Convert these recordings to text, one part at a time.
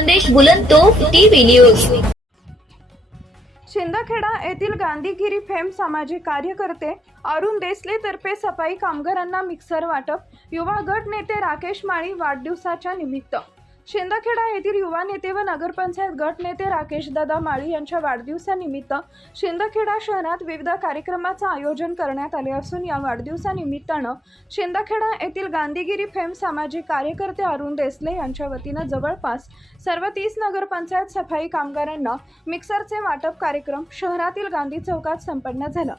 खानदेश बुलंदतोफ TV news. Shindkheda येथील गांधीगिरी फेम सामाजिक कार्यकर्ते अरुण देसले तर्फे सफाई कामगारांना मिक्सर वाटप। युवा गट नेते राकेश माळी वाढदिवसाच्या निमित्त शिंदखेडा येथील युवा नेते व नगरपंचायत गट नेते राकेश दादा माळी यांच्या वाढदिवसानिमित्त शिंदखेडा शहरात विविध कार्यक्रमाचे आयोजन करण्यात आले असून या वाढदिवसानिमित्ताने शिंदखेडा येथील गांधीगिरी फेम सामाजिक कार्यकर्ते अरुण देसले यांच्या वतीने जवळपास सर्व 30 नगरपंचायत सफाई कामगारांना मिक्सरचे वाटप कार्यक्रम शहरातील गांधी चौकात संपन्न झाला।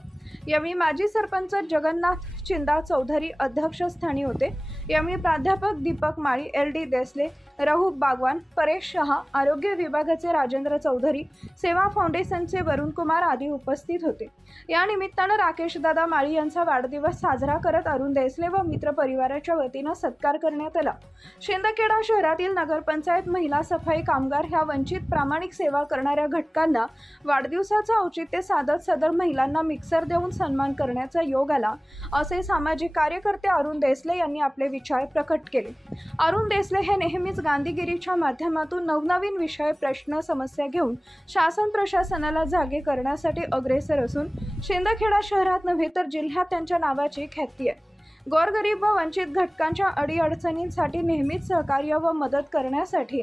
यावेळी माजी सरपंच जगन्नाथ चिंदा चौधरी अध्यक्षस्थानी होते। यावेळी प्राध्यापक दीपक माळी, LD देसले, रहूब बागवान, परेश शहा, आरोग्य विभागाचे राजेंद्र चौधरी, सेवा फाउंडेशनचे वरुण कुमार आदी उपस्थित होते। या निमित्ताने राकेश दादा माळी यांचा वाढदिवस साजरा करत अरुण देसले व मित्र परिवाराच्या वतीने सत्कार करण्यात आला। शिंदखेडा शहरातील नगरपंचायत महिला सफाई कामगार ह्या वंचित प्रामाणिक सेवा करणाऱ्या घटकांना वाढदिवसाचे औचित्य साधत सदर महिलांना मिक्सर देऊन सन्मान करण्याचा योग आला, असे सामाजिक कार्यकर्ते अरुण देसले यांनी आपले विचार प्रकट केले। अरुण देसले हे नेहमीच गांधीगिरीच्या माध्यमातून नवनवीन विषय, प्रश्न, समस्या घेऊन शासन प्रशासनाला जागे करण्यासाठी अग्रेसर असून शिंदखेडा शहरात नव्हे तर जिल्ह्यात त्यांच्या नावाची ख्याती आहे। गोरगरीब व वंचित घटकांच्या अडीअडचणींसाठी नेहमीच सहकार्य व मदत करण्यासाठी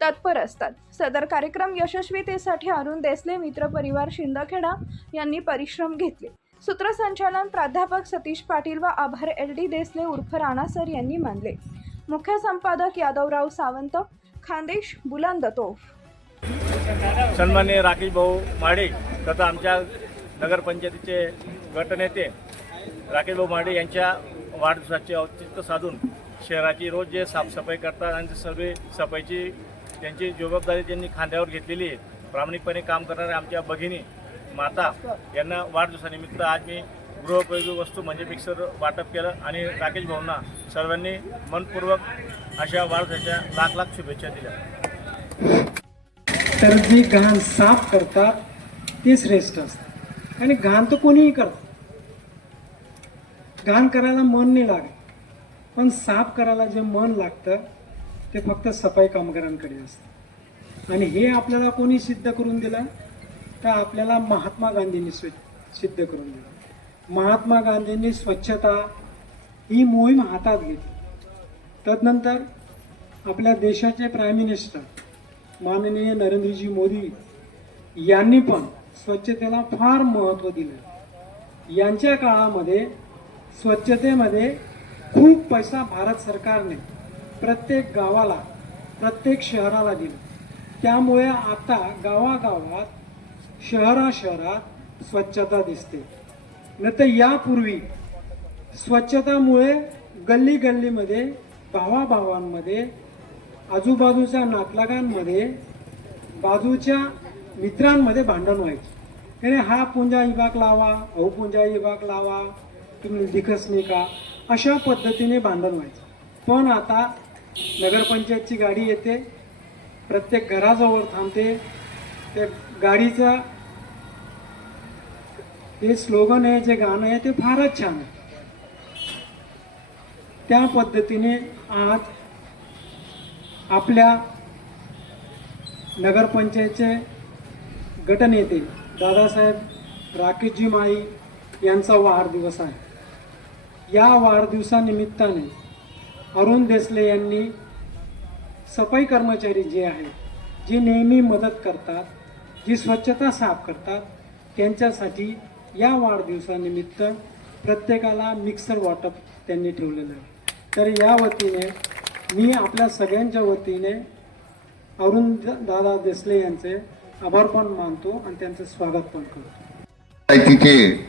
तत्पर असतात। सदर कार्यक्रम यशस्वीतेसाठी अरुण देसले मित्र परिवार शिंदखेडा यांनी परिश्रम घेतले। सूत्रसंचालन प्राध्यापक सतीश पाटील व आभार LD देसले उर्फ राणा सर यांनी मानले। मुख्य संपादक यादवराव सावंत, खानदेश बुलंदतोफ। सन्माननीय राकेश भाऊ माडे तथा आमच्या नगरपंचायतीचे गटनेते राकेश भाऊ माडे यांच्या वाढदिवसाचे औचित्य साधून शहराची रोज जे साफसफाई करतात आणि सर्व सफाईची त्यांची जबाबदारी त्यांनी खांद्यावर घेतलेली आहे। प्रामाणिकपणे काम करणाऱ्या आमच्या भगिनी माता यांना वाढदिवसानिमित्त आज मी गृहोपयोगी वस्तू म्हणजे मिक्सर वाटप केलं आणि राकेश भाऊंना सर्वांनी मनपूर्वक अशा वाढदिवसाच्या लाख शुभेच्छा दिल्या। तर जे घाण साफ करतात ते श्रेष्ठ असतात आणि घाण तर कोणीही करतात। घाण करायला मन नाही लागत, पण साफ करायला जे मन लागतं ते फक्त सफाई कामगारांकडे असतं। आणि हे आपल्याला कोणी सिद्ध करून दिलं तर आपल्याला महात्मा गांधींनी सिद्ध करून दिलं। महात्मा गांधींनी स्वच्छता ही मोहीम हातात घेतली। तदनंतर आपल्या देशाचे प्राईम मिनिस्टर माननीय नरेंद्रजी मोदी यांनी पण स्वच्छतेला फार महत्त्व दिलं। यांच्या काळामध्ये स्वच्छतेमध्ये खूप पैसा भारत सरकारने प्रत्येक गावाला, प्रत्येक शहराला दिला। त्यामुळे आता गावागावात, शहरात स्वच्छता दिसते। न तर यापूर्वी स्वच्छतामुळे गल्ली गल्लीमध्ये, भावाभावांमध्ये, आजूबाजूच्या नातलगांमध्ये, बाजूच्या मित्रांमध्ये भांडण व्हायचे। त्याने हा पुंजा विभाग लावा, अहो पुंजा विभाग लावा, तुम्ही दिखस नाही का, अशा पद्धतीने भांडण व्हायचे। पण आता नगरपंचायतची गाडी येते, प्रत्येक घराजवळ थांबते, त्या गाडीचा हे स्लोगन आहे, जे गाणं आहे ते फारच छान आहे। त्या पद्धतीने आज आपल्या नगरपंचायतचे गटनेते दादासाहेब राकेशजी माळी यांचा वाढदिवस आहे। या वाढदिवसानिमित्ताने अरुण देसले यांनी सफाई कर्मचारी जे आहेत, जे नेहमी मदत करतात, जी स्वच्छता साफ करतात, त्यांच्यासाठी या वाढदिवसानिमित्त प्रत्येकाला मिक्सर वाटप त्यांनी ठेवलेलं आहे। तर या वतीने मी आपल्या सगळ्यांच्या वतीने अरुण दादा देसले यांचे आभार पण मानतो आणि त्यांचं स्वागत पण करतो। तिचे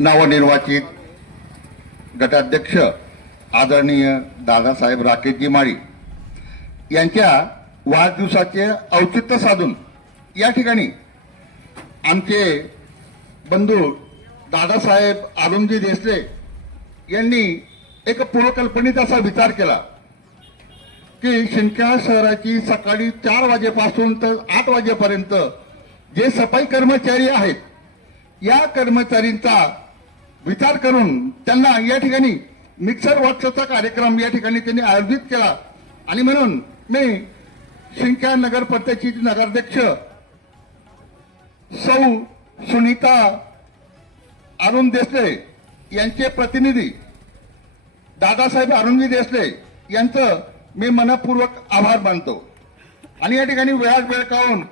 नवनिर्वाचित गटाध्यक्ष आदरणीय दादासाहेब राकेशजी माळी यांच्या वाढदिवसाचे औचित्य साधून या ठिकाणी आमचे बंधू दादासाहेब अरुणजी देसले यांनी एक पूर्वकल्पनित असा विचार केला की शिंदखेडा शहराची सकाळी 4 वाजेपासून तर 8 वाजेपर्यंत जे सफाई कर्मचारी आहेत, या कर्मचारींचा विचार करून त्यांना या ठिकाणी मिक्सर वाटपाचा कार्यक्रम या ठिकाणी त्यांनी आयोजित केला। आणि म्हणून मी शिंक्या नगर परिषदेचे नगराध्यक्ष सौ सुनीता अरुण देसले यांचे प्रतिनिधी दादासाहेब अरुणजी देसले यांचं मी मनपूर्वक आभार मानतो आणि या ठिकाणी वेळात वेळ काढून